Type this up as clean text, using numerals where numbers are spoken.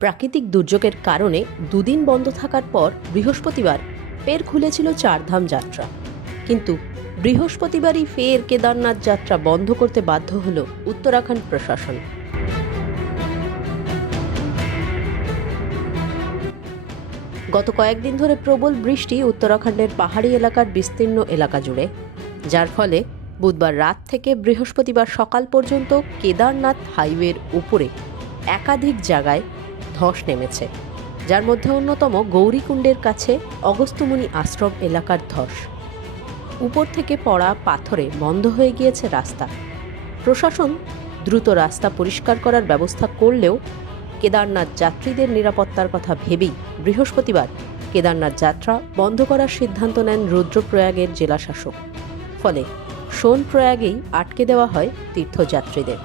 প্রাকৃতিক দুর্যোগের কারণে দুদিন বন্ধ থাকার পর বৃহস্পতিবার ফের খুলেছিল চারধাম যাত্রা। কিন্তু বৃহস্পতিবারই ফের কেদারনাথ যাত্রা বন্ধ করতে বাধ্য হল উত্তরাখণ্ড প্রশাসন। গত কয়েকদিন ধরে প্রবল বৃষ্টি উত্তরাখণ্ডের পাহাড়ি এলাকার বিস্তীর্ণ এলাকা জুড়ে, যার ফলে বুধবার রাত থেকে বৃহস্পতিবার সকাল পর্যন্ত কেদারনাথ হাইওয়ের উপরে একাধিক জায়গায় ধস নেমেছে, যার মধ্যে অন্যতম গৌরীকুণ্ডের কাছে অগস্ত্যমুনি আশ্রম এলাকার ধস। উপর থেকে পড়া পাথরে বন্ধ হয়ে গিয়েছে রাস্তা। প্রশাসন দ্রুত রাস্তা পরিষ্কার করার ব্যবস্থা করলেও কেদারনাথ যাত্রীদের নিরাপত্তার কথা ভেবেই বৃহস্পতিবার কেদারনাথ যাত্রা বন্ধ করার সিদ্ধান্ত নেন রুদ্রপ্রয়াগের জেলাশাসক। ফলে সোনপ্রয়াগেই আটকে দেওয়া হয় তীর্থযাত্রীদের।